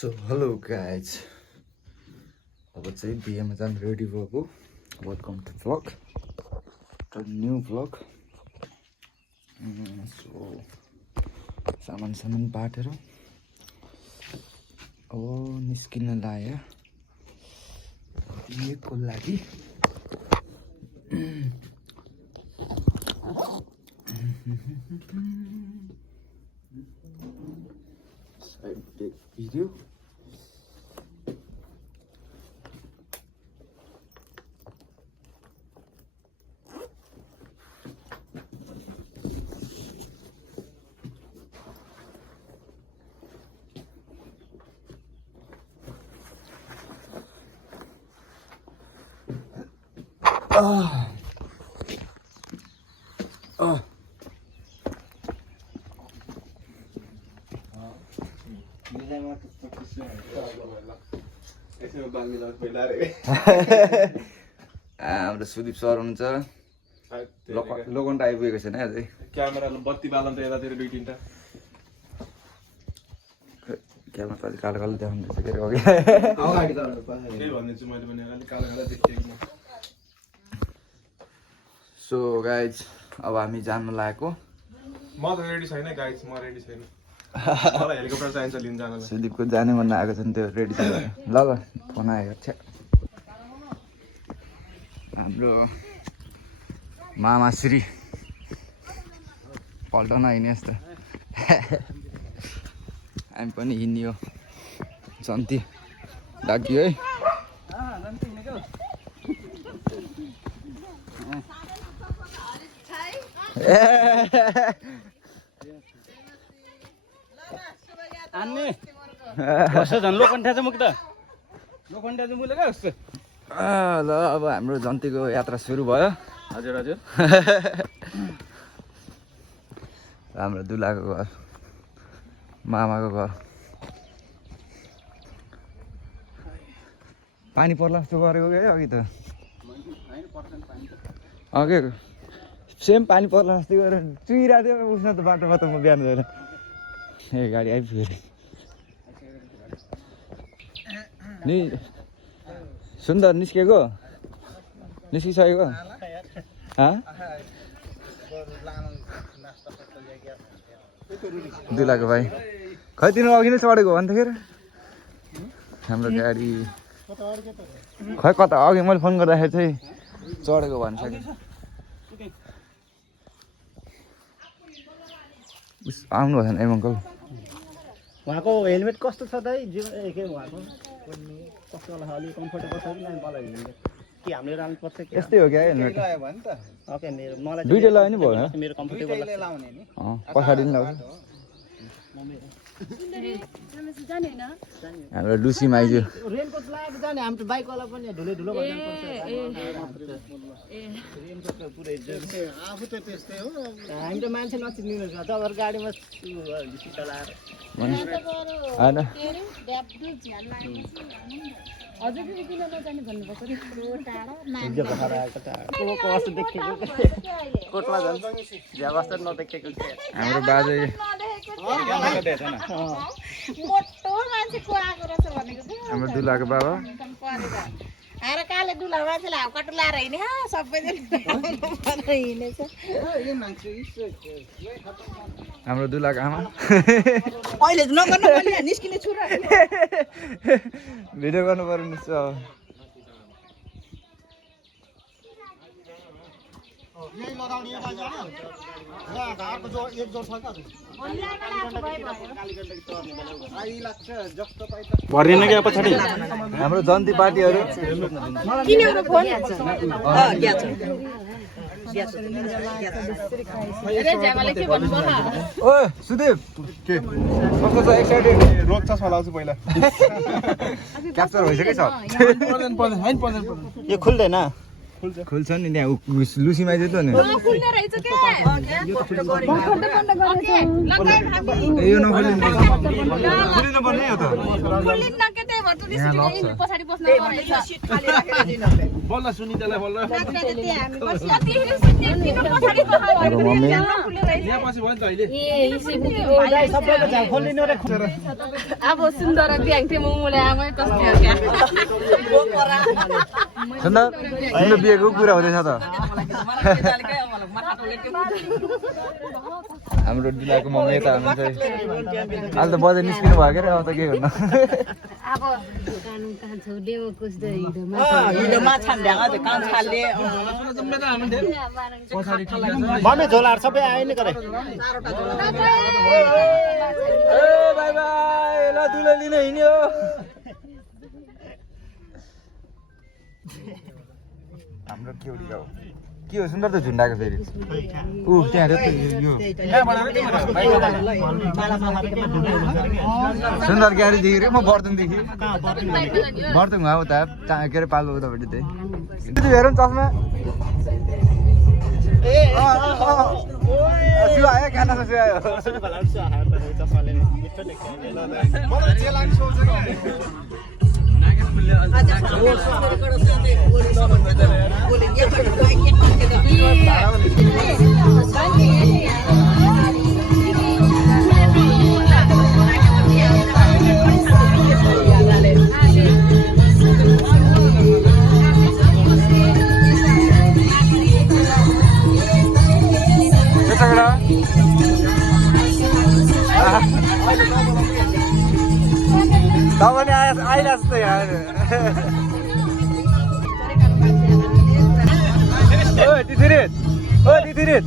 So hello guys अब चाहिँ बिहेमा जानु रेडी भएको welcome to vlog new vlog so सामान बाटेर अब निस्किन लाग्यो बिहेको लागि भिडियो हाम्रो सुदीप सर हुनुहुन्छ लोकन्ट आइपुगेको छैन अझै क्यामेरा बत्ती बालन त यतातिर दुई तीनटा क्यामेरा त अलिक कालो कालो देखाउनु के अरे त्यही भन्दैछु मैले पनि अलिक कालो कालो देखिएको सो गाइज अब हामी जानु लागेको म त रेडी छैन गाइस म रेडी छैन मलाई हेलिकप्टर चाहिन्छ लिन जानलाई सुदीपको जाने मन आएको छ नि त्यो रेडी छ ल फोन आयो छ्या हाम्रो मामाश्री पल्टन हिँड्ने जस्तो हामी पनि हिँड्यो जन्ती लाग्यो है अन्ने कसो झन् लोकन्ठ्या चाहिँ मुक्त लोकन्ठ्या चाहिँ मुले क्या जस्तो ल अब हाम्रो जन्तीको यात्रा सुरु भयो हजुर हजुर हाम्रो दुलाको घर मामाको घर पानी पर्ला जस्तो गरेको क्या अघि त अघि सेम पानी पर्ला जस्तो गरेर चुइरहेको थियो उठ्न त बाटोमा त म बिहान गएर ए गाडी आइपुग्यो नि सुन्दर निस्केको निस्किसकेको दुलाको भाइ खै तिनीहरू अघि नै चढेको भन्दाखेरि हाम्रो गाडी खै कता अघि मैले फोन गर्दाखेरि चाहिँ चढेको भनिसकेँ आउनु भएको छैन एम अङ्कल उहाँको हेलमेट कस्तो छ त है के उहाँको कस्तो अलिक कम्फर्टेबल छ कि मलाई के हामीले लानु पर्छ कि यस्तै हो क्या हेलमेट ओके मेरो मलाई दुइटै लगायो नि भयो मेरो कम्फर्टेबल पछाडि नि लगाउँछ हाम्रो लुसी माइजू रेनकोट लगाएर जाने हाम्रो बाइकवाला पनि ढुलो ढुलो गर्नुपर्छ आफू त त्यस्तै हो हामी त मान्छे नचिन्नु छ तपाईँहरू गाडीमा सिटा लगाएर हाम्रो बाजे हाम्रो दुलाको बाबा काले दुला मान्छेलाई हाउ कटु लाएर हिँड्ने सबैजना हिँडेछ हाम्रो दुलाको आमा अहिले नगर्नु निस्किने छु र भिडियो गर्नु पर्यो नि भरिने क्या पछाडि हाम्रो जन्ती पार्टीहरू ओ सुदीप कस्तो छ एक्साइटेड रोज चस्मा लाउँछु पहिला क्याप्चर भइसक्यो छ यो खुल्दैन खुल्छ नि त्यहाँ लुसी माइजू त नि यो नखोलिनु पर्ने हो त गर्छु नि यहाँ सिटी लग्छ। पछाडी बस्न नरहेछ सिट खाली राखेर दिनुहोस् है। बोल्न सुनितालाई बोल्न त्यति हामी बस्छ त्यतिखेर सिटी किन पछाडी मेरो मम्मी यहाँ पछि भयो नि त अहिले ओ दाइ सबैको झ्याल खोलिदिनु रे। अब सुन्दर देख्थे मुमुले आमै कस्तो हो क्या सुन्दा तिम्रो बिहेको कुरा हुँदैछ त हाम्रो दिलाको मम्मी यता हुनुहुन्छ अहिले त बजार निस्किनु भयो के रे अब त के गर्नु अब कान कान छौ देव कुछ दे हिलो माछा ढ्याङा त कान छाल्ले मम्मी झोलाहरु सबै आयो नि करे। ए बाइ बाइ ल दुले लिन हिँड्यो हाम्रो केउडी हो के हो सुन्दर त झुन्डाको फेरि ऊ त्यहाँ रे यो सुन्दर ग्यारी देखि रे म बर्तुङदेखि बर्तुङ हो उता के अरे पाल्पा उतापट्टि त्यही हेरौँ चस्मा शिव आयो खाना शिव आयो तपाईले आइला जस्तो यहाँ ओ तिथिरित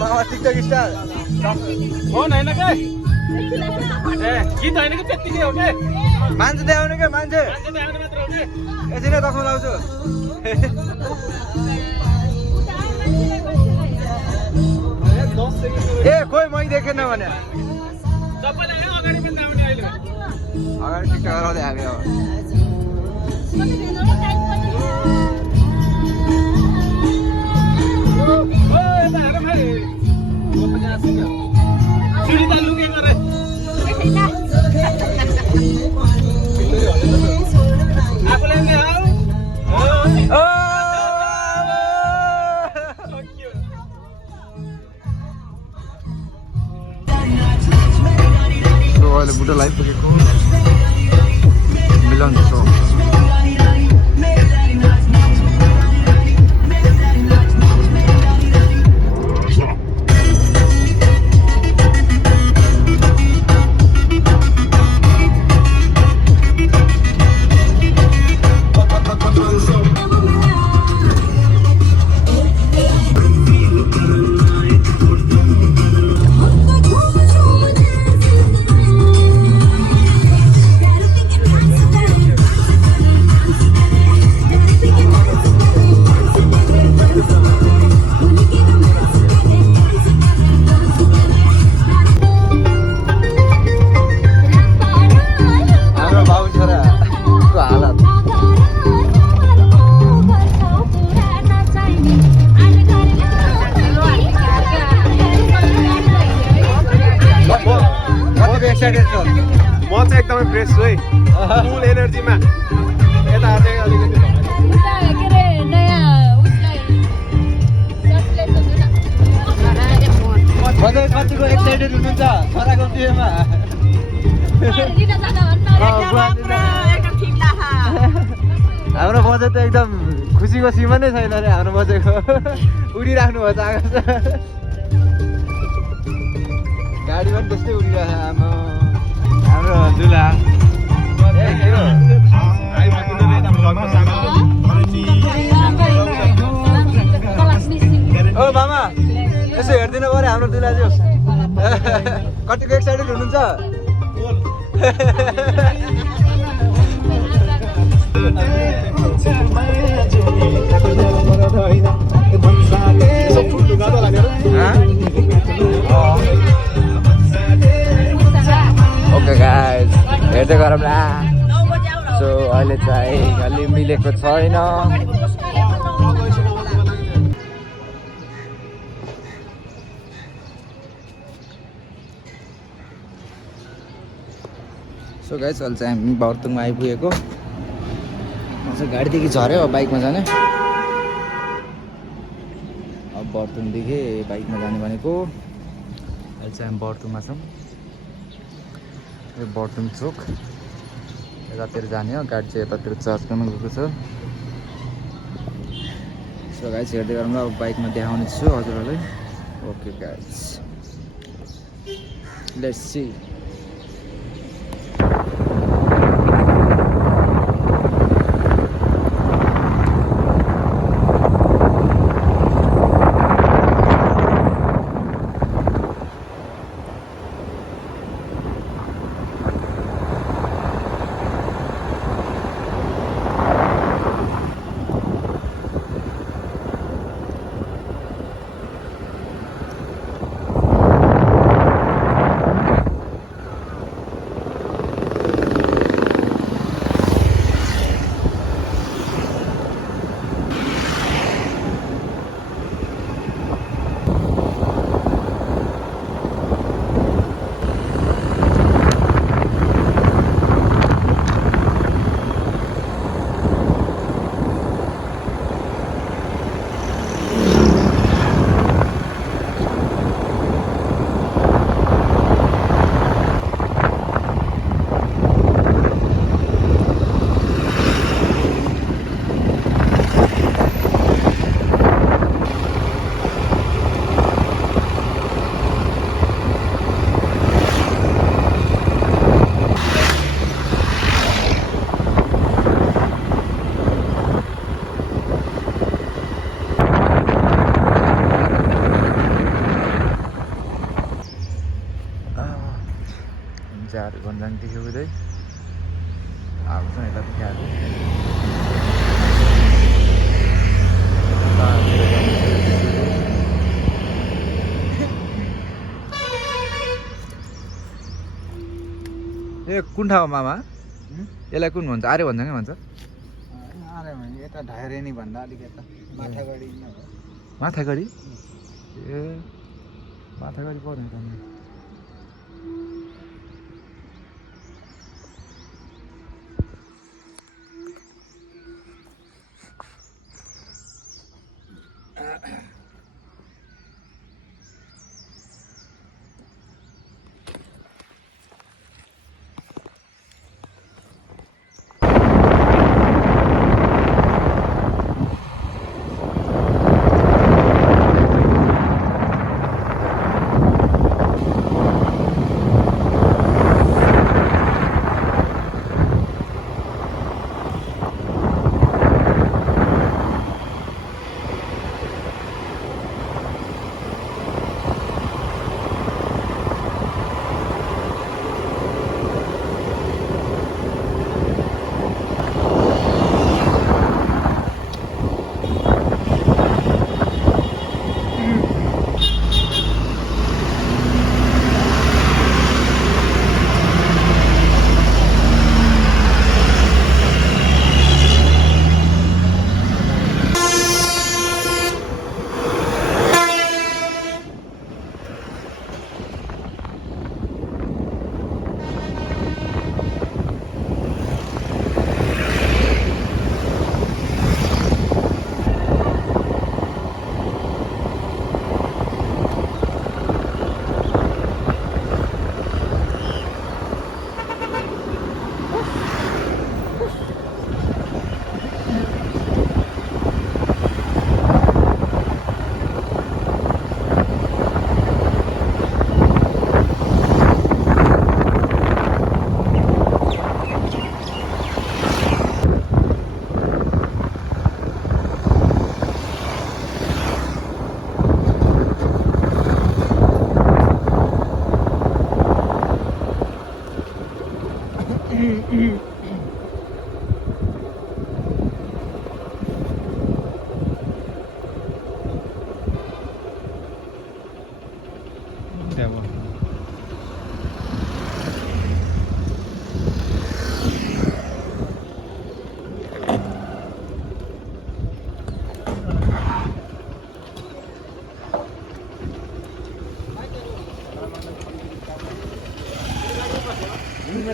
मामा टिकटक स्टार फोन होइन के ए गीत होइन कि त्यतिकै हो के मान्छे देखाउने क्या मान्छे आउने मात्र हो के यसरी नै तस्मा लाउँछु ए खोइ मै देखेन भने सबैले अगाडि पनि आउने अहिले अगाडि टिकटक गराउँदै हामी अब सुनिता लुके गरे आफूले नि आऊ अहिले बुढो लाइफ पुगेको मिलन छ म चाहिँ एकदमै फ्रेस छु है फुल एनर्जीमा यता चाहिँ अलिकति कतिको एक्साइटेड हुनुहुन्छ छोराको बिहेमा हाम्रो बजेट त एकदम खुसीको सीमा नै छैन अरे हाम्रो बजेटको उडिराख्नु भएको आकाश गाडी पनि त्यस्तै उडिरहेको आमा हाम्रो दुला ओ मामा यसो हेरिदिनु पऱ्यो हाम्रो दुला चाहिँ कतिको एक्साइटेड हुनुहुन्छ ओके गाइस हेर्दै गरौँला सो अहिले चाहिँ अलि मिलेको छैन सो गाइस अहिले चाहिँ हामी बर्तुङमा आइपुगेको म चाहिँ गाडीदेखि झऱ्यो अब बाइकमा जाने अब बर्तुङदेखि बाइकमा जाने भनेको अहिले चाहिँ हामी बर्तुङमा छौँ यो बर्तुङ चोक यतातिर जाने हो गाडी चाहिँ यतातिर चार्ज गर्न गएको छ सो गाइस हेर्दै गरौँ ल अब बाइकमा देखाउने छु हजुरहरूलाई ओके गाइस लेट्स सी झार भन्जाङदेखि उदै आएको छ यतादेखि आएको ए कुन ठाउँ मामा यसलाई कुन भन्छ आर्य भन्जाङै भन्छ आरे भने यता ढाइरेनी भन्दा अलिक यता माथागढी नै हो माथागढी ए माथागढी पर्ने त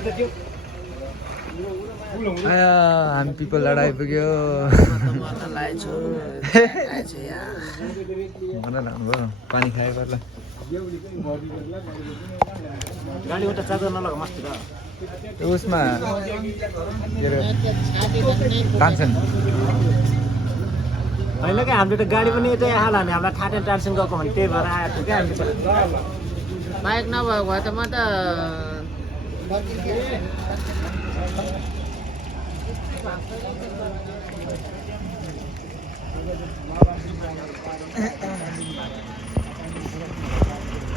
त त्यो हामी पिपल डाँडा आइपुग्यो पानी खायो पर्ला गाडी उता चार्जर नलगा मस्ती उसमा के अरे तान्छन् होइन क्या हामीले त गाडी पनि यतै हाल हामीलाई ठाटे टार्सन गएको भने त्यही भएर आएको थियो क्या हामी बाइक नभएको भए त म त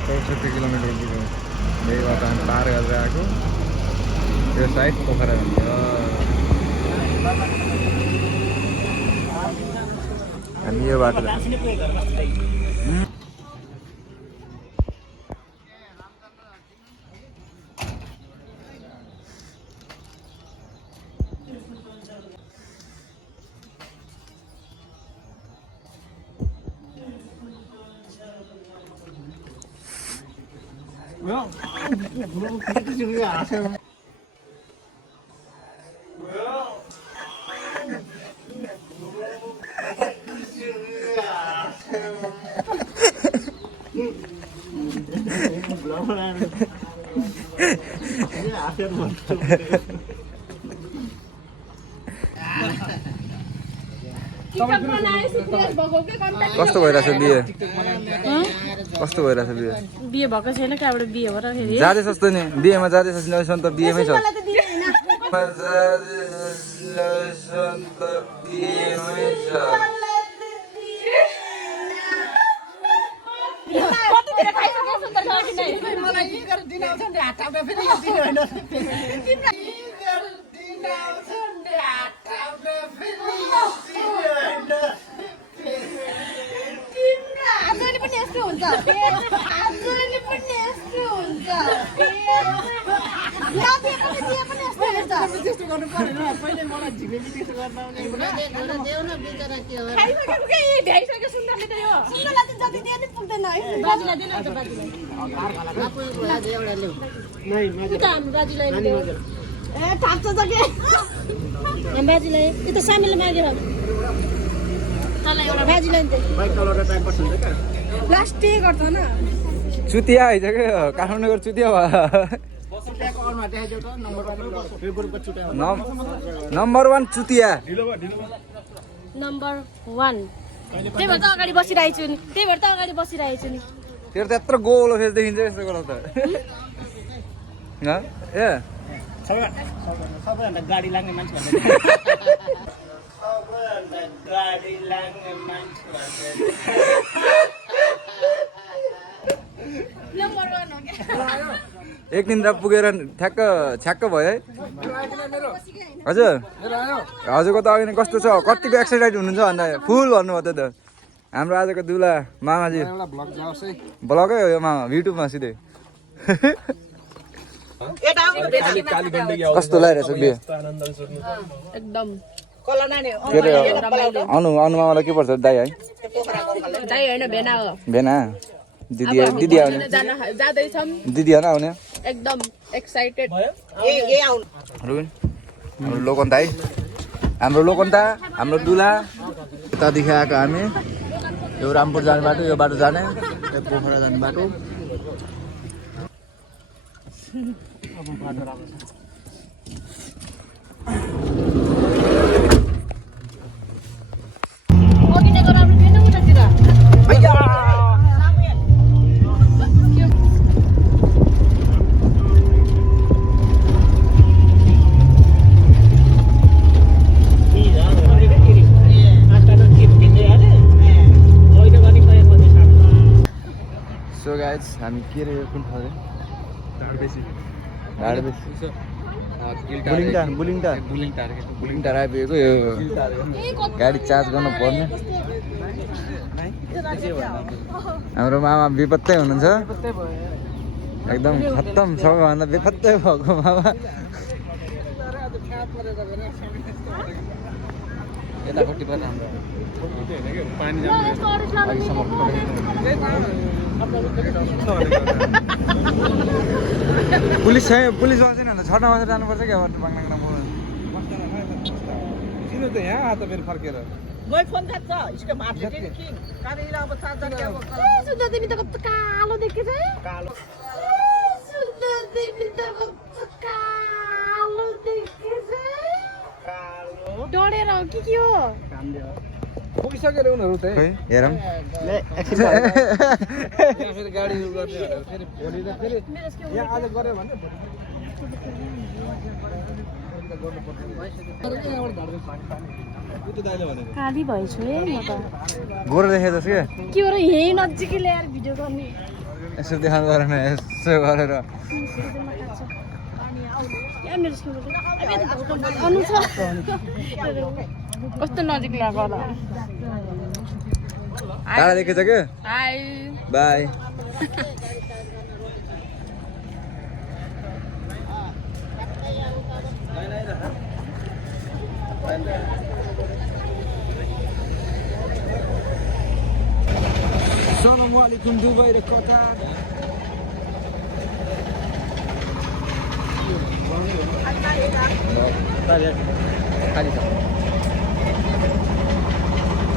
चौसठी किलोमिटर पुग्यो यही बाटो हामी पार गरेर आएको यो साइड पोखरा भन्थ्यो हामी यो बाटो कस्तो भइरहेछ बिहे कस्तो भइरहेछ बिहे बिहे भएको छैन कहाँबाट बिहे भएर फेरि जाँदैछ जस्तो नि बिहेमा जाँदैछ अहिलेसम्म त बिहेमै छ बाजीलाई त्यो त सामेलले मागेर बाजीलाई प्लास्टिक गर्छ न चुतिया आइज क्या काठमाडौँको चुतिया भयो नम्बर 1 चुतिया नम्बर 1 त्यही भएर त अगाडि बसिरहेको छु नि तेरो त यत्रो गोलो फेस देखिन्छ यस्तो गरौ त ए सबैभन्दा गाडी लाग्ने मान्छे एक दिन पुगेर छ्याक्क भयो है हजुर हजुरको त अघि नै कस्तो छ कतिको एक्साइटेड हुनुहुन्छ भन्दा फुल भन्नुभयो त हाम्रो आजको दुला मामाजी ब्लगै हो यो मामा युट्युबमा सिधै कस्तो लागिरहेछ बिहे एकदम के अरे अनु मामालाई के पर्छ दाइ है दाइ होइन भेना हो भेना दिदी आउने जाँदैछौँ दिदी होइन आउने एकदम एक्साइटेड हाम्रो लोकन दाइ हाम्रो दुला यतादेखि आएको हामी यो रामपुर जाने बाटो यो बाटो जाने यो पोखरा जाने बाटो सो गाइज हामी के रे कुन ठाउँ रे बुलिङटार आइपुगेको यो गाडी चार्ज गर्नु पर्ने हाम्रो मामा बेपत्तै हुनुहुन्छ एकदम खत्तम सबैभन्दा बेपत्तै भएको मामा यतापट्टि पनि हाम्रो पुलिस छैन पुलिस छैन भने 6 बजेर जानुपर्छ क्या बाङनाङमा किन त यहाँ आयो त फेरि फर्केर मै फोन काट्छ इसको माथि कि कालीले अब चार्जर के अब सुन्दर तिमी त कस्तो कालो देखेछ कालो सुन्दर तिमी त कस्तो कालो देखेछ कालो डढेर हो के हो काम दियो पुगिसक्यो रे उनीहरू त खै हेरौँ ले एकछिन यहाँ फेरि गाडी उ गर्ने फेरि भोलि त फेरि यहाँ आज गऱ्यो भने काली भएछु है म त गोरो देखेको छ के हो र यही नजिकै ल्याएर भिडियो गर्ने यसो देखाउनु गरेन यसो गरेर अनु छ कस्तो नजिक ल्याएको होला टाढा देखेछ के हाई बाई Assalamualaikum Dubai र कतार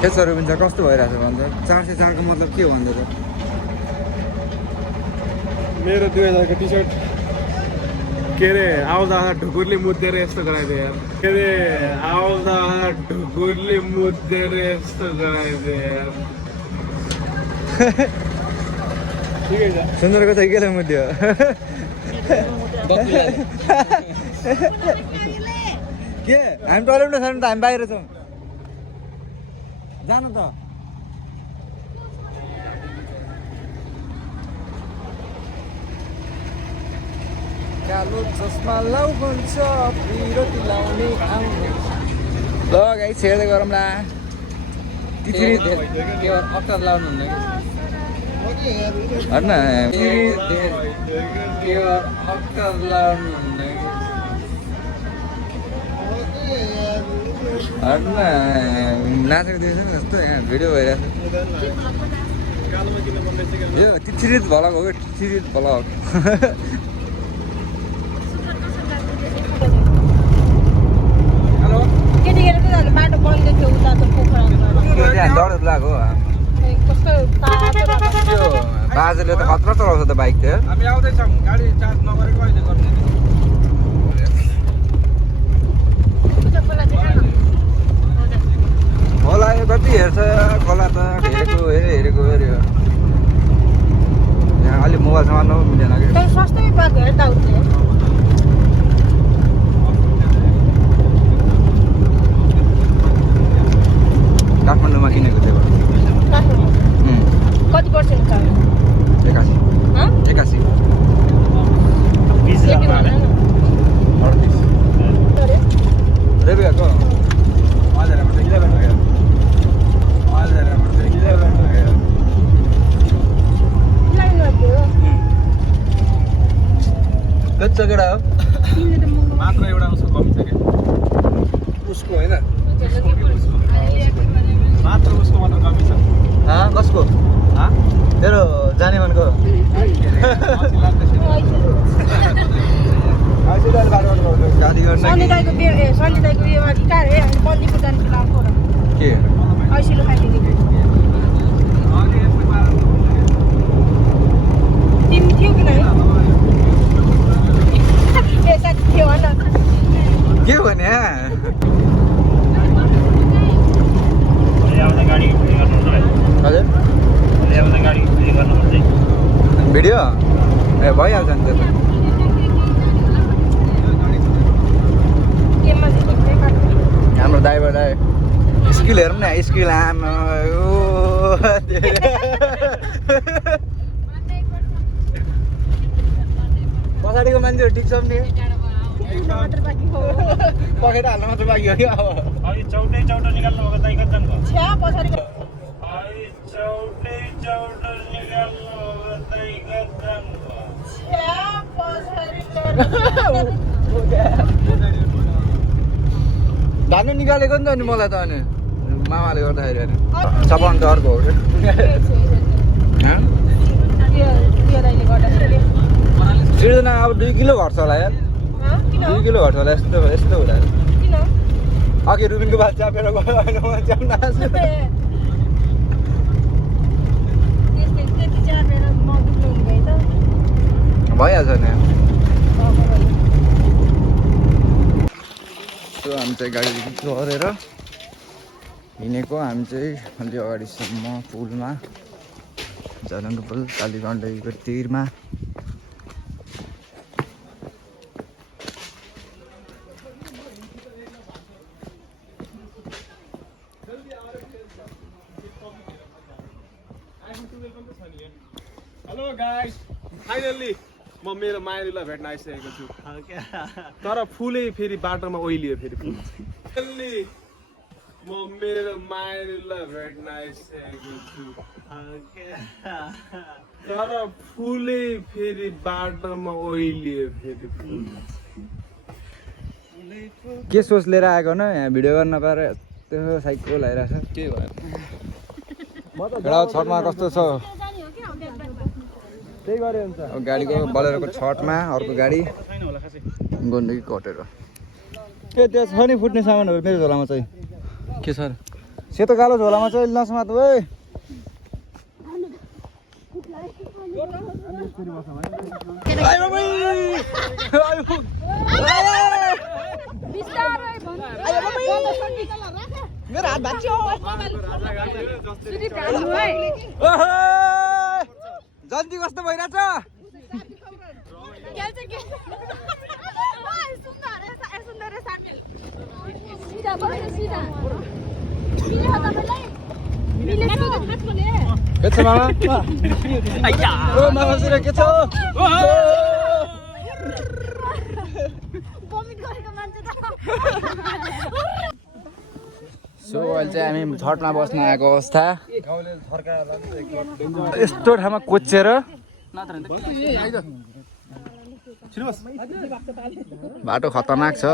यसहरू पनि कस्तो भइरहेछ भन्छ 404 को मतलब के हो भन्दा त मेरो 2000 को टी सर्ट के अरे आउँदा ढुकुरले मुद्देर यस्तो गराइदियो यार के अरे आउँदा ढुकुरले मुद्देर यस्तो गराइदियो यार ठिकै छ सुन्दरको चाहिँ केले मुद्यो के हामी टोइलेटमा छैन त हामी बाहिर छौँ जानु त कालो चस्मा लाउ भन्छ पिरोती लाउने आउने ल गाइस हेर्दै गरौँला तित्री के अक्टर लाउनु हुन्न कि हैन के अक्टर लाउनु हुन्न कि नाचेको देख्छ नि जस्तो यहाँ भिडियो भइरहेको छ यो तिथिरित भलक हो कि तिथिरित भलक केटीकेटी त बाटो बन्द थियो उता त पोखरा त्यहाँ डर लाग्यो कस्तो तातो त्यो बाजेले त खतरा चलाउँछ त बाइक थियो हामी आउँदैछौँ गाडी चार्ज नगरेको अहिले गर्ने खोला यो कति हेर्छ खोला त हेरेको हेऱ्यो यहाँ अलिक मोबाइलसँग नमिलेन कि तर सस्तै पाएको हेर दाउले काठमाडौँमा किनेको थियो कति पर्सेन्ट छ 81 रेबेको कच्चा केटा हो मात्र एउटा उसको कमी छ क्या उसको होइन मात्र उसको मात्र कमी छ कसको तेरो जाने मनको गाडी गर्न सन्डे दाइको बिहेमा टिका रे अनि बन्दीको जाने प्लान हो के ऐसिलो खाइदिने तिमी थियो कि नै ए साथी थियो होला के भने हजुर भिडियो ए भइहाल्छ नि त्यो गेममा चाहिँ हाम्रो ड्राइभरलाई स्किल हेरौँ न स्किल आमा पछाडिको मान्छेहरू ठिक छ नि मात्र बाँकी हो पखेटा हाल्न मात्र बाँकी हो कि अब चौटै निकाल्नु हो दाइ कति जानु छ्या पछाडिको चौटै निकाल्नु हो दाइ कति जानु छ्या पछाडिको धानु निकालेको नि त अनि मलाई त अनि मामाले गर्दाखेरि अनि सपन त अर्को हो कि सिर्जना अब 2 किलो घट्छ होला यार 2 किलो घट्छ होला यस्तो हुँदा अघि रुबिनको भात च्यापेर गयो अहिले म च्याप्न आएको छु। त्यति च्यापेर नबुझ्नु हुँदैन त भइहाल्छ नि। हामी चाहिँ गाडी गरेर हिँडेको। हामी चाहिँ अलि अगाडिसम्म पुलमा झलङ्गे पुल कालीगण्डकीको तिरमा। हेलो गाइस, फाइनल्ली म मेरो मायालुलाई भेट्न आइसकेको छु। तर फुलै फेरि बाटोमा ओइलियो फेरि फुल। फाइनल्ली म मेरो मायालुलाई भेट्न आइसकेको छु। तर फुलै फेरि बाटोमा ओइलियो फेरि फुल। के सोच लिएर आएको न यहाँ भिडियो गर्न पाएर यस्तो साइकल लगाइरहेको छ के भयो। एउटा छठमा कस्तो छ त्यही गरे हुन्छ। अब गाडीको बलेरोको छठमा अर्को गाडी गण्डकी कटेर ए त्यहाँ छ नि फुट्ने सामानहरू मेरो झोलामा चाहिँ के छ सेतो कालो झोलामा चाहिँ नसमात ओइ। मेरो हात भाँच्यो। जल्दी कस्तो भइरहेछ? के छ मामा? ओ मामा सुन के छ? सो अहिले चाहिँ हामी छठमा बस्न आएको अवस्था। यस्तो ठाउँमा कोचेर बाटो खतरनाक छ।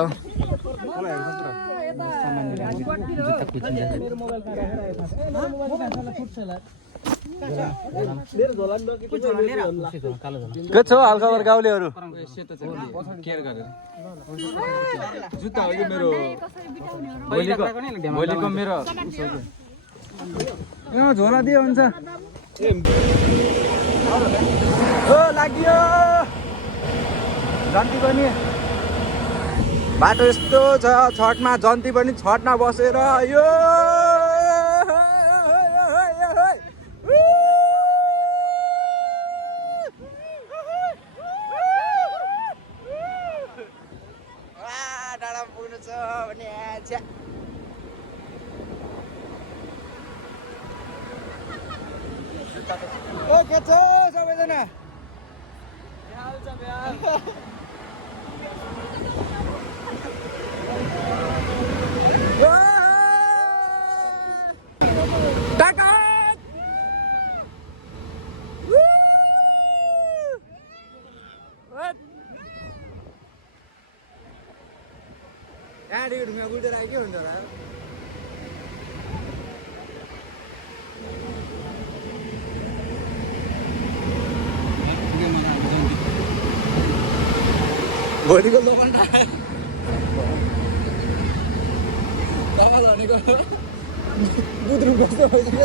के छ हालखबर गाउँलेहरू? जुत्ता हो कि मेरो भोलिको मेरो झोला दियो हुन्छ। ओ लाग्यो जन्ती पनि बाटो यस्तो छ छठमा। जन्ती पनि छठमा बसेर यो डाँडा पुग्नु छ भने ओ के छ सबैजना? यहाँदेखि ढुङ्गा गुल्टेर आयो के हुन्छ होला? भोलिको दोकान आयो कपाल भनेको गुद्रुङ कस्तो भइसक्यो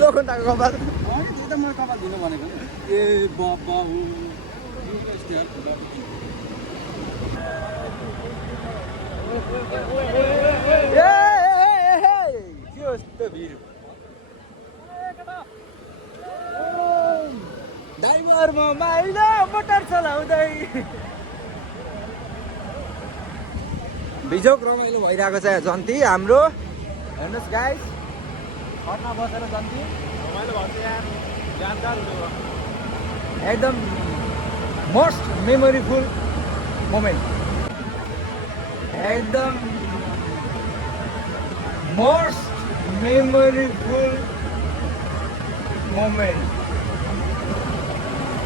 लोखण्डाको कपाल। त मैले कपाल दिनु भनेको ए बाबा हो ड्राइभरमा माइला मोटर चलाउँदै बिजोक रमाइलो भइरहेको छ जन्ती हाम्रो। हेर्नुहोस् गाइस छठमा बसेर जन्ती रमाइलो भएको छ यार, यादगार हुने भयो। एकदम मोस्ट मेमोरेबल मोमेन्ट। एकदम most memorable moment.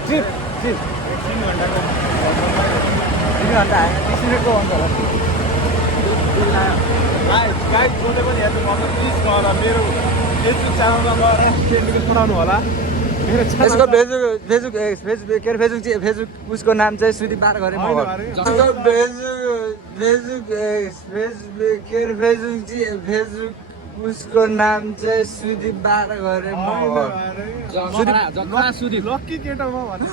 Trip trip 3 घन्टाको 3 घन्टा होइन 30 मिनटको हुन्छ होला। गाइस जोले पनि हेर्नु पर्छ प्लिज गएर मेरो युट्युब च्यानलमा गएर सेन्डिकेट बनाउनु होला। यसको फेसबुक के अरे फेसबुक उसको नाम चाहिँ सुदीप बार गरे फेसबुक उसको नाम चाहिँ सुदीप बार गरे लक्की केटा म भन्नु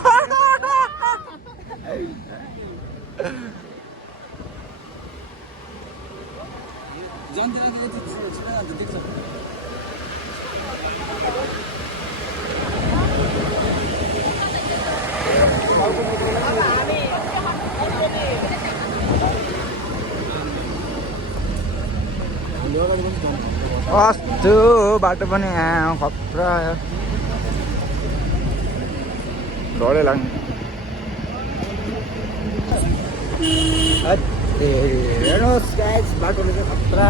कस्तो बाटो पनि खतरा डरै लाग्ने हेर्नुहोस् गाइस बाटोले चाहिँ खतरा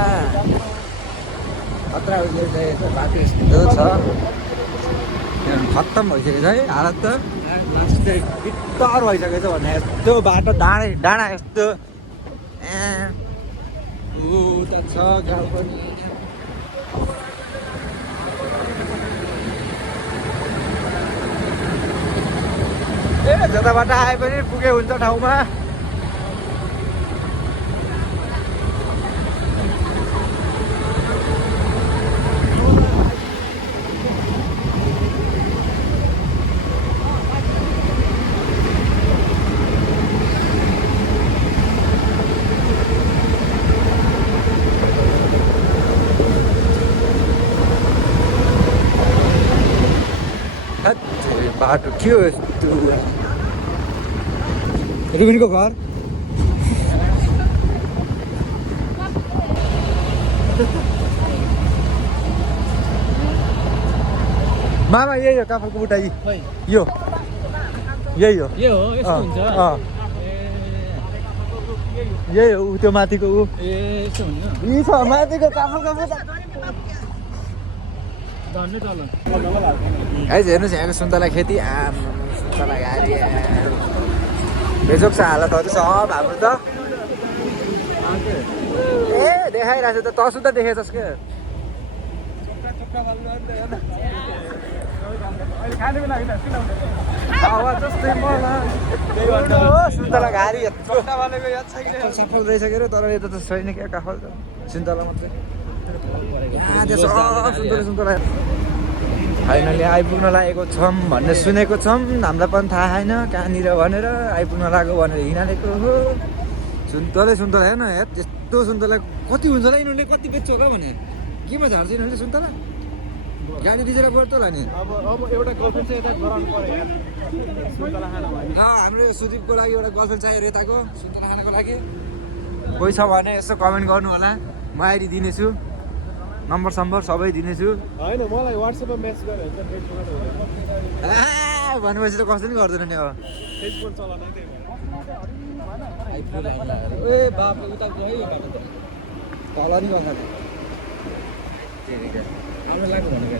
खतरा भइसकेको बाटो यस्तो छ खत्तम भइसकेको छ है हालत त बित्तर भइसकेको छ भने यस्तो बाटो डाँडा यस्तो उता छ गाउँ पनि जताबाट आए पनि पुगे हुन्छ ठाउँमा बाटो के हो यस्तो रुबिनको घर मामा यही हो काफलको बुटाई यो यही हो यही हो त्यो माथिको ऊ यही छ माथिको काफलको बुटा हेर्नुहोस् यहाँको सुन्तला खेती सुन्तला गाडी बेचोक छ हालतहरू सब हाम्रो त ए देखाइरहेको छ त सुधा देखेछस् क्या सुन्तला घारी सफल रहेछ के तर यता त छैन क्या काफल त सुन्तला मात्रै सुन्तला फाइनली आइपुग्न लागेको छौँ भन्ने सुनेको छौँ हामीलाई पनि थाहा छैन कहाँनिर भनेर आइपुग्न लागेको भनेर हिँडेको हो सुन्तला हेर्न यस्तो सुन्तला कति हुन्छ होला यिनीहरूले कति बेच्छ होला भने केमा झार्छ यिनीहरूले सुन्तला गाडी रिजर्भ गर्छ होला नि अब एउटा गर्लफ्रेन्ड चाहिँ यता गराउनु पर्यो यार सुन्तला खान भने हाम्रो सुदीपको लागि एउटा गर्लफ्रेन्ड चाहियो यताको सुन्तला खानको लागि कोही छ भने यसो कमेन्ट गर्नु होला म आइडी दिनेछु नम्बर सबै दिनेछु होइन मलाई व्हाट्सएपमा मेसेज गरेर हुन्छ फेसबुकमा भनेपछि त कसले नि गर्दैन नि अब फेसबुक चलाउन ए बापले उता गयो तल नि गर्छ राम्रो लाग्यो भनेको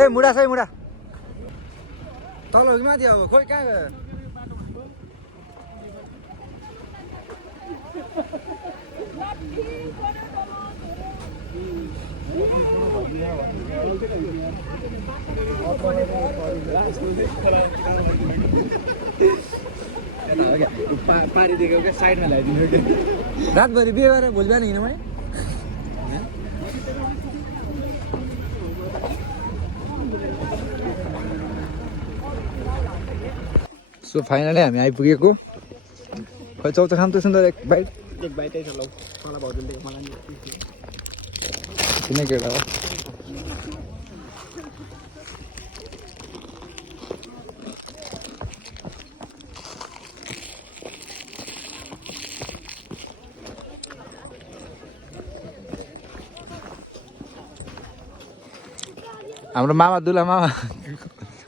ए मुडा छ मुडा तल हो कि माथि अब खोइ कहाँ गयो पारिदिएको क्या साइडमा ल्याइदिनु क्या रातभरि बिहे गरेर भोलि बिहान हिँड्नु है सो फाइनली हामी आइपुगेको खै चौथो खाम त सुन्दर एक बाइटै छ लौ तल भाउजूले मलाई किन केटा हो हाम्रो मामा दुला मामा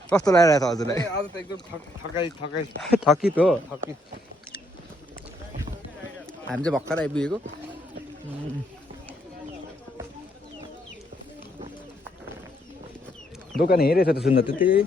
कस्तो लागिरहेको छ हजुरलाई आज त एकदम थकाइ थकित हो थकित हामी चाहिँ भर्खर आइपुगेको दोकान हेरेछ त सुन्दा त त्यही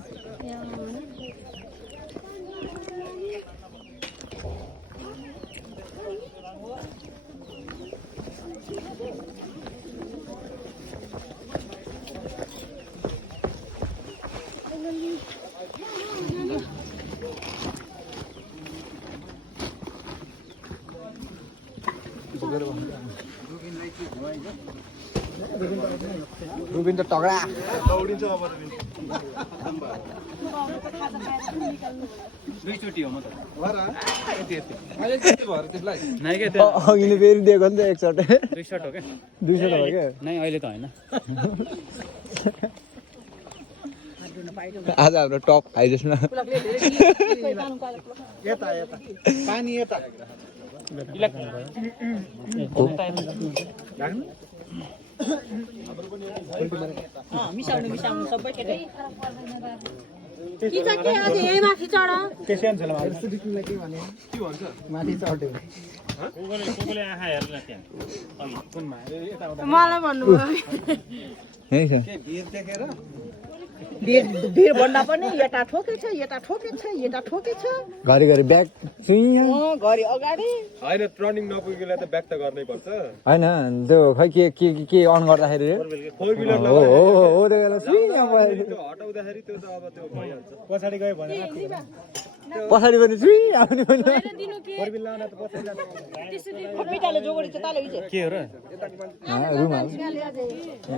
रुबिन त टगडा दौडिन्छ अब अघि नै फेरि दिएको नि त एक सर्ट 2 सर्ट हो क्या 2 सर्ट हो क्या नै अहिले त होइन आज हाम्रो टप हाइजेसमा पानी यता मिसाउनु मिसाउनु सबै केटै कि के अझै यही माथि चढ माथि चढ्यो मलाई भन्नुभयो यही छ भिड भन्दा पनि यता ठोकेछ यता ठोकेछ यता ठोकेछ घरि ब्याग घरि अगाडि होइन टर्निङ नपुगेलाई त ब्याक त गर्नै पर्छ होइन त्यो खै के अन गर्दाखेरि फोर व्हिलर हो त्यो बेला हटाउँदाखेरि त्यो त अब त्यो भइहाल्छ पछाडि गयो भने पछाडि पनि छुई आउने पनि पिटाले जोगडी चाहिँ ताले हिजो के हो र रुमाल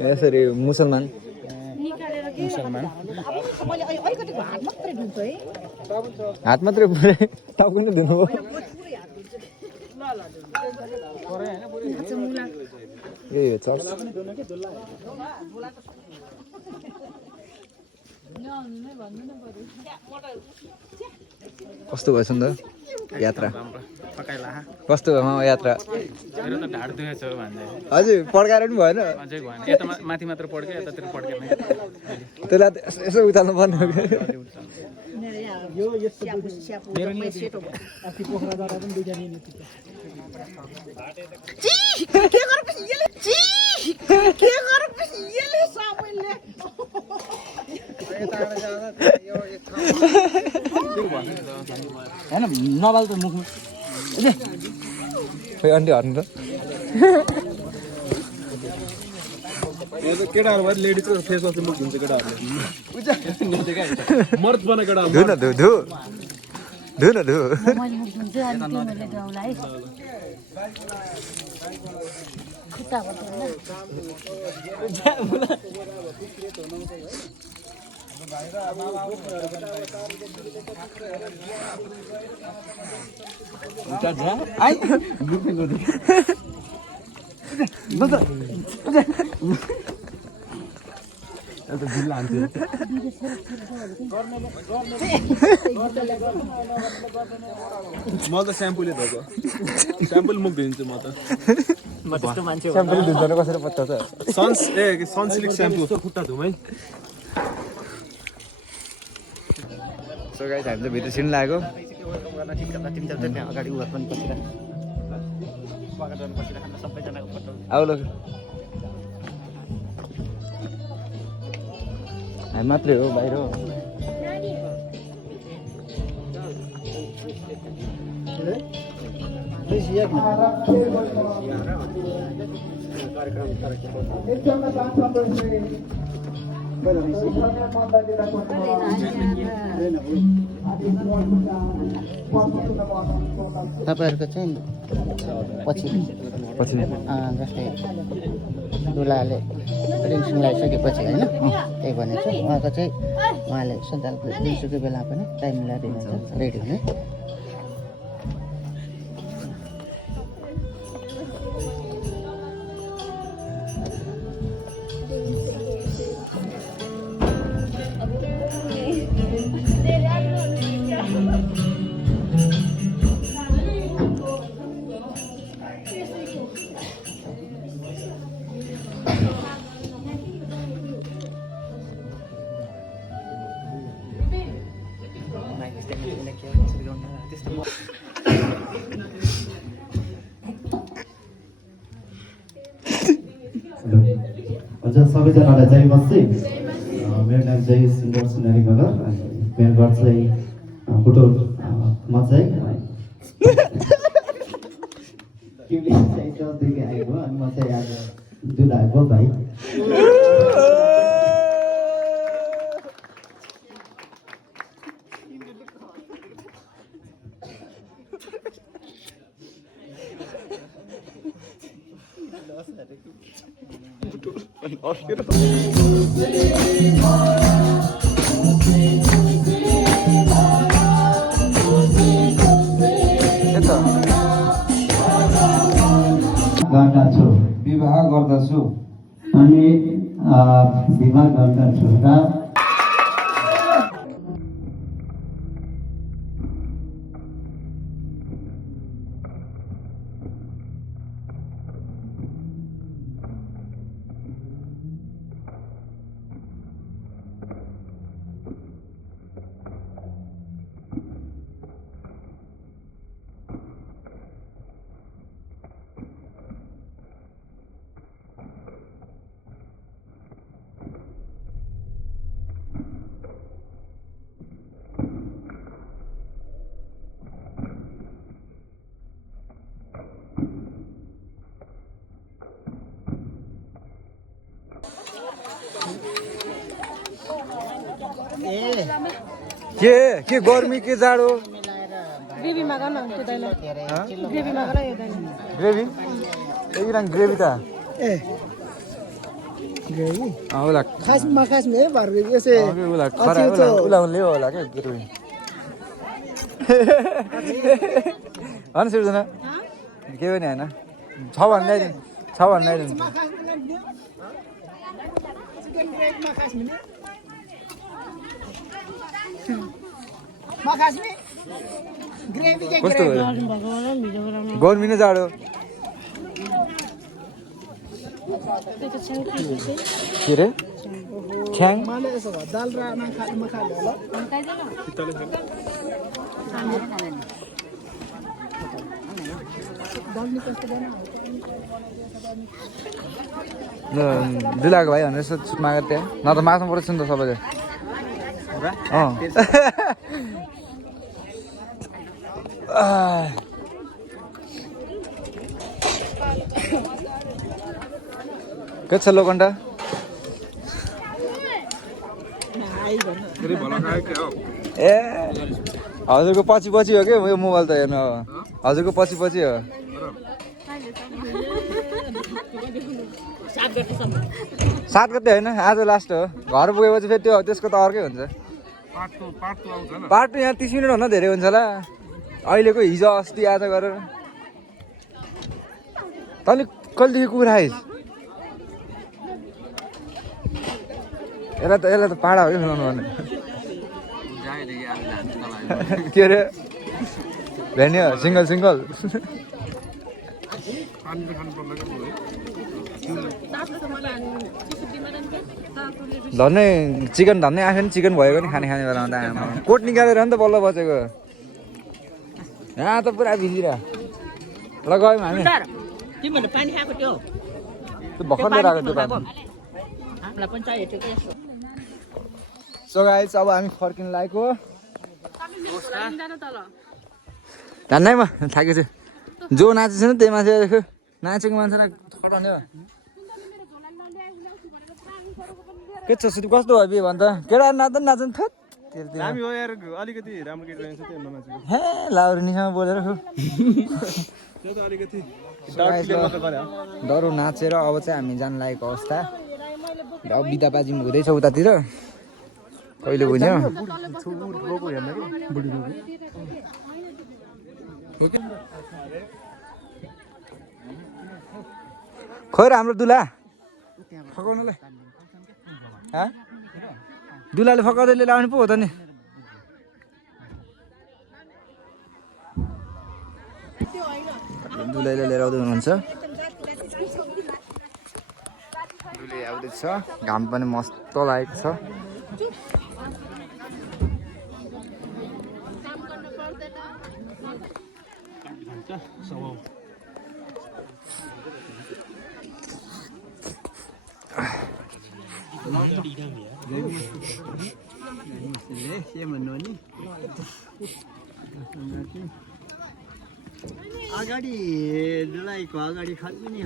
यसरी मुसलमान मैले अलिकति हात मात्रै धुन्छु है हात मात्रै पुरै टाउको नै धुनु हो यही हो चर्च कस्तो भएछ नि त यात्रा कस्तो भयो यात्रा मेरो त ढाड दुखेछ भन्दै हजुर पड्काएर पनि भएन अझै भएन यता माथि मात्र पड्क्यो यतातिर पड्केन त्यसलाई यसो उचाल्नु पर्ने हो कि होइन नबाल त मुखमा खोइ अन्टी हट्नु त केटाहरू भयो लेडिजको फेसमा चाहिँ मुख हुन्छ केटाहरूले मर्द बना केटा धु न धु धु धु न धु मैले मुख धुन्छु अनि तिमीहरूले गाउँला है खुट्टा भन्छु म त स्याम्पूले धोएको स्याम्पूले मुख धुन्छु म त स्याम्पल धुँदैन कसरी पत्ता छ सनसिल्क स्याम्पू खुट्टा धुम है सो गाइस हामी त भित्र सिन लाग्यो अगाडि उहाँ पनि बसिरहेको सबैजनाको फोटो आउ ल हामी मात्रै हो बाहिर हो तपाईँहरूको चाहिँ पछि पछि जस्तै दुलाले रिङसिङ लगाइसकेपछि होइन त्यही भनेको छ उहाँको चाहिँ उहाँले सन्तानको जुनसुकै बेला पनि टाइम मिलाएर दिनुहुन्छ रेडी हुने हजुर सबैजनालाई जय मस्ती मेरो नाम जय सिङ्गर सुनारी मगर अनि मेरो घर चाहिँ बुटोलमा चाहिँ जसदेखि आएको अनि म चाहिँ आज दुलाएको भाइ गर्दछु विवाह गर्दछु अनि विवाह गर्दछु र के गर्मी के जाडो ग्रेभीमा गर्न हुँदैन ग्रेभीमा गर्न हुँदैन ग्रेभी एकदम ग्रेभी त उसलाई खासमा खासमा है भर यसै उसलाई खरा उसलाई होला क्या ग्रेभी होइन सिर्जना के पनि होइन छ भने ल्याइदिनु छ भने ल्याइदिनु कस्तो भयो गर्मी नै जाडो के अरे छ्याङ दुलाको भाइ भनेर यसो सुट मागेको त्यहाँ न त माग्नु पर्छ नि त सबैले के छ लोकण्डा ए हजुरको पछि पछि हो क्या यो मोबाइल त हेर्नु हजुरको पछि पछि हो 7 गते होइन आज लास्ट हो घर पुगेपछि फेरि त्यो त्यसको त अर्कै हुन्छ पार्ट 2 यहाँ 30 मिनट भन्दा धेरै हुन्छ होला अहिलेको हिजो अस्ति आज गरेर तैँले कहिलेदेखि कुकुर खाइस् यसलाई त पाडा हो कि सुनाउनु भने के अरे भेन्यो सिङ्गल सिङ्गल धन्नै चिकन धन्नै आफै नि चिकन भएको नि खाने बेलामा त आमा कोट निकालेर नि त बल्ल बचेको यहाँ त पुरा भिजिरह ल गयौँ हामी त्यो भर्खर लिएर आएको दोकान सो गाइस अब हामी फर्किन लागेको जान्दैमा थाकेको छु जो नाचेको छ नि त्यही मान्छे देखो नाचेको मान्छेलाई खटाउने हो के छ सुति कस्तो भयो बिहे भन्छ केटा नाच्दा नाच्नु थोत हामी हो यार अलिकति राम्रो केटा रहेछ त्यो ननाच्नु हे लाउरीसँग बोलेर खु त्यो त अलिकति डरो नाचेर अब चाहिँ हामी जान लागेको अवस्था अब बिदा बाजिम हुँदैछ उतातिर कहिले बुझ्यो खोइ हाम्रो दुला फकाउनुलाई दुलाले फकाउँदै लिएर आउनु पो हो त नि दुलाईले लिएर आउँदै हुनुहुन्छ दुले आउँदैछ घाम पनि मस्त लागेको छ अगाडि दुलाईको अगाडि खल्नु नि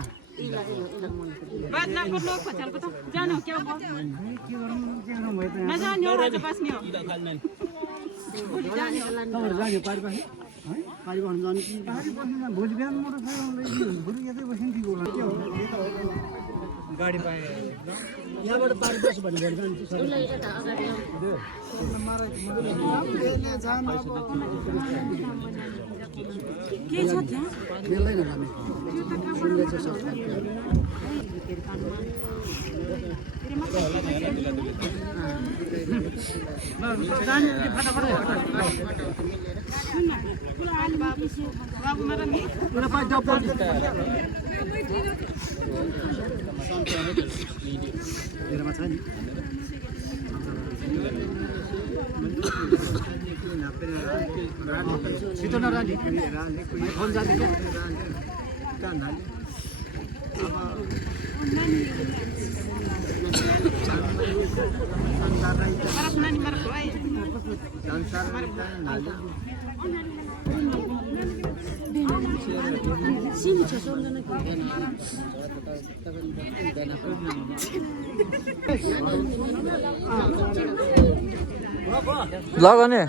लगाउने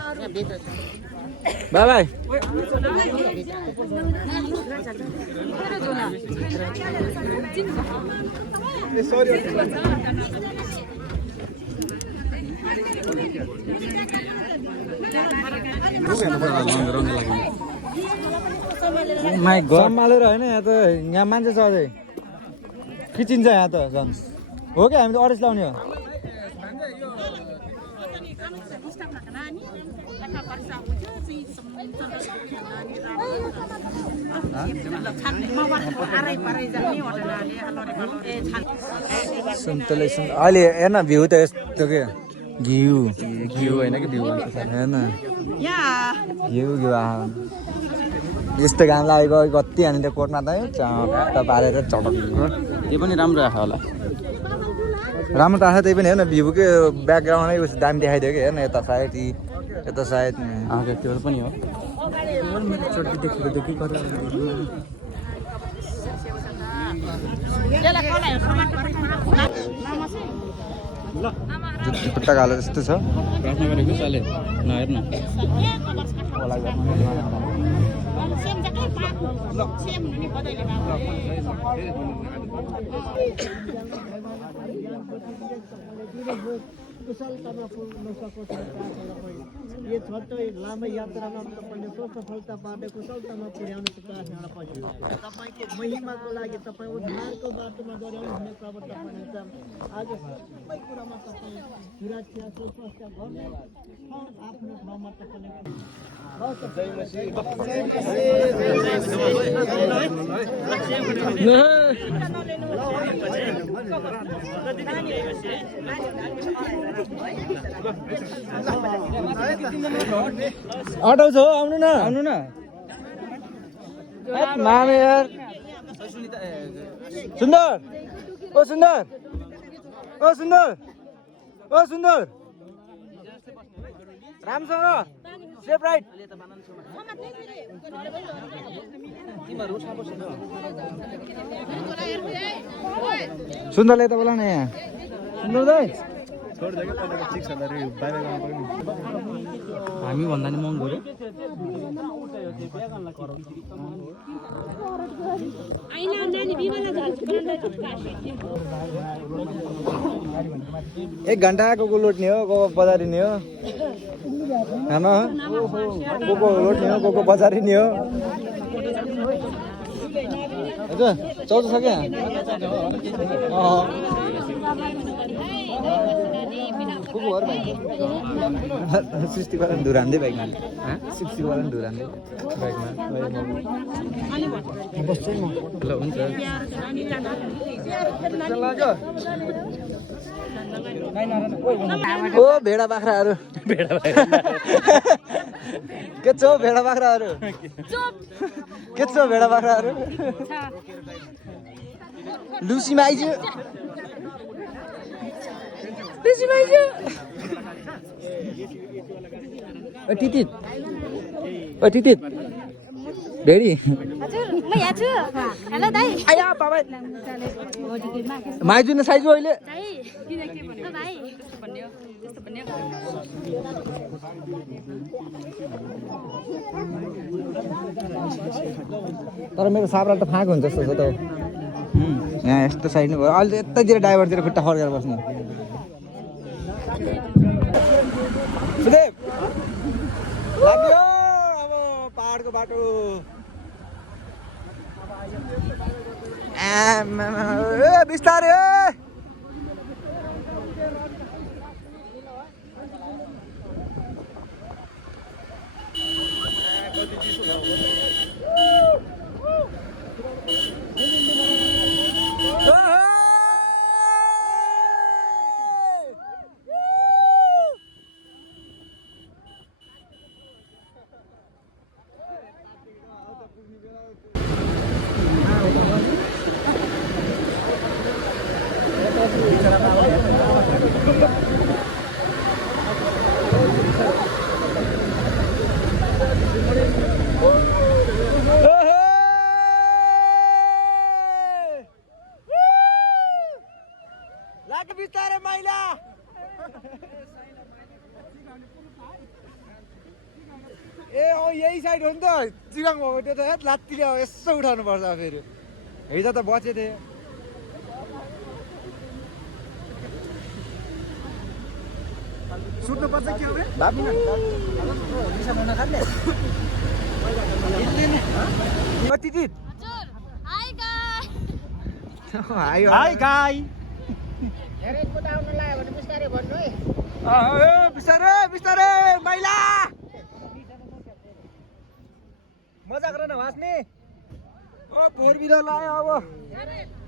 बाई बाई सम्हालेर होइन यहाँ त यहाँ मान्छे छ अझै खिचिन्छ यहाँ त झन् हो क्या हामी त अरेस्ट लाउने हो सुन्तले अहिले हेर्न भ्यू त यस्तो के घिउ होइन कि भ्यू हेर्न घिउ यस्तो घाम लागेको कति हामी त्यो कोटमा त चट्ट पारेर चटक त्यो पनि राम्रो आएको होला राम्रो त आएको त्यही पनि हेर्न भ्यूकै ब्याकग्राउन्डै उस दामी देखाइदियो कि हेर्न यता साइड यता साइड त्यो पनि हो खुट्टा गालो जस्तो छ प्रार्थना गरेको साले नहेर्न कुशलतामा पुग्न सकोस् यो छोटो लामो यात्रामा तपाईँले सफलता पाएर कुशलतामा पुर्याउनु चाहनुहुन्छ तपाईँको महिमाको लागि तपाईँ उद्धारको बाटोमा गराउनु हुने प्रभु तपाईँ आज सबै कुरामा तपाईँ सुरक्षा सुस्वास्थ्य गर्ने आफ्नो ठाउँमा तपाईँले अटो छ आउनु न मामे यार सुन्दर ओ सुन्दर ओ सुन्दर ओ सुन्दर रामसँग सेफ राइट सुन्दरले त बोला न यहाँ सुन्दर दाइ हामी भन्दा नि महँगो रे एक घन्टा को लोट्ने हो को बजारिने हो खाना को लोट्ने हो को बजारिने हो हजुर चौध छ क्या सिक्सटी वाला धुरान्दै बाइकमा सिक्सटी वाला धुरान्दै बाइकमा ल हुन्छ ओ भेडा बाख्राहरू के छ भेडा बाख्राहरू के छ भेडा बाख्राहरू लुसी माइज्यू टिटित भेडी माइजू न साइजू अहिले तर मेरो साब्रा त फाँको हुन्छ जस्तो छ त यहाँ यस्तो साइड भयो अहिले यतातिर ड्राइभरतिर खुट्टा फर्केर बस्नु सुदेव लाग्यो अब पहाडको बाटो ए बिस्तारै बिस्तारै मैला ए यही साइड हो नि त चिराङ भएको त्यो त लात्तीले अब यसो उठाउनु पर्छ फेरि हिजो त बचे थिए सुत्नु पर्छ के हो बे भाबी कति जित हाई गाई धेरै कुदाउनु लाग्यो भने बिस्तारै भन्नु है बिस्तारै बिस्तारै मैला मजा गरेन हाँस्ने ओ फोर व्हिलर लायो अब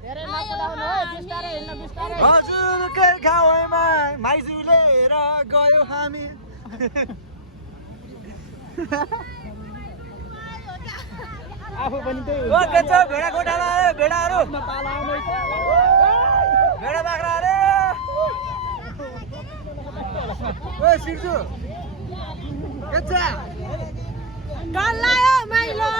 धेरै नकुदाउनु है बिस्तारै हिँड्नु बिस्तारै हजुरकै गाउँमा माइजू लिएर गयो हामी आफू पनि त्यही ओ के छ भेडा गोठाला भेडाहरू भेडा बाख्रा अरे ओ सिर्जु के छ गल्लायो मैलो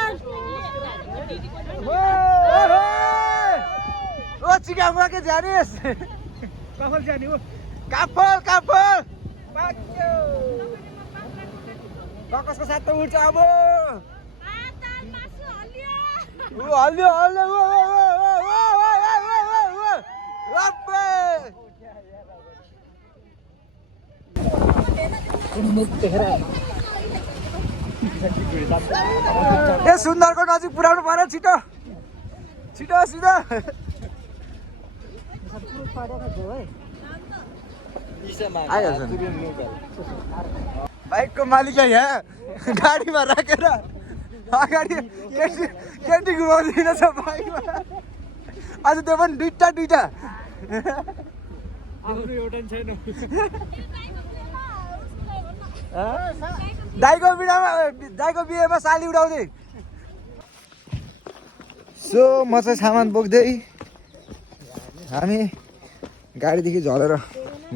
ओ चिकागो के जानिस कफल जाने हो काफल काफल पाक्यो कसको साथ त उड्छ अब हल्लियो हल्लियो ए सुन्दरको नजिक पुऱ्याउनु पर्यो छिटो छिटो सिधो आइहाल्छ बाइकको मालिक यहाँ गाडीमा राखेर अगाडि केटी घुमाउँदैन छ बाइकमा आज त्यो पनि दुईटा आफ्नो एउटा छैन दाइको बिहेमा साली उडाउँदै सो म चाहिँ सामान बोक्दै हामी गाडीदेखि झरेर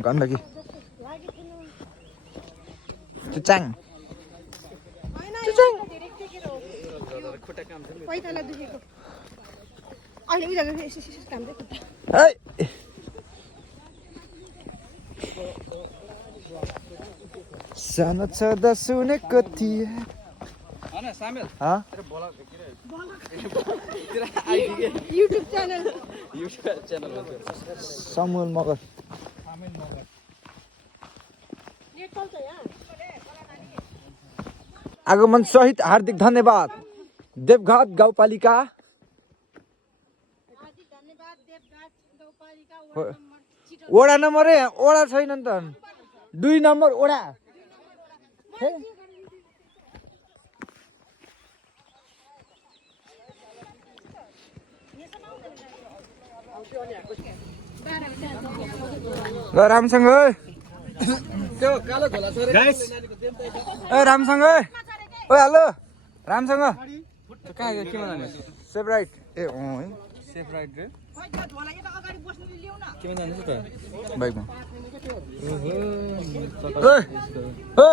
गण्डकी चुचाङ सानो छँदा सुनेको थिएँ युट्युब च्यानल समुल मगर आगमन सहित हार्दिक धन्यवाद देवघाट गाउँपालिका वडा नम्बर वडा छैन नि त 2 नम्बर वडा ल रामसँग त्यो कालो खोला छोरे गाइस ए रामसँग ओ हेलो रामसँग कहाँ गयो केमा जाने सेफ राइट ए अँ है सेफ राइट रे केमा जाने त बाइकमा ओहो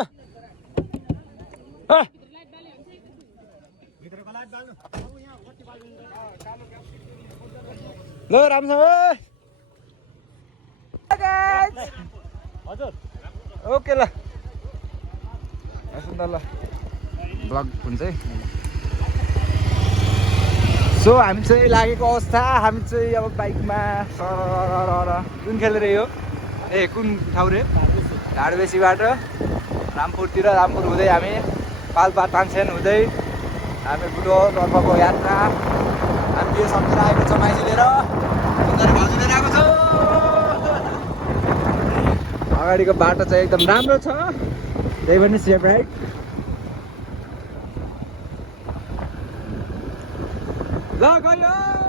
ल रामसँग हजुर ओके ल ल ब्लग हुन्छ है सो हामी चाहिँ लागेको अवस्था हामी चाहिँ अब बाइकमा कुन खेलेर यो ए कुन ठाउँ रे ढाडबेसीबाट रामपुर हुँदै हामी पाल्पा तानसेन हुँदै हामी बुटोलतर्फको यात्रा हामी यो सम्झेर आएको छ माइली लिएर भाउजू लिएर आएको छ अगाडिको बाटो चाहिँ एकदम राम्रो छ त्यही पनि सेफ राइड ल गयो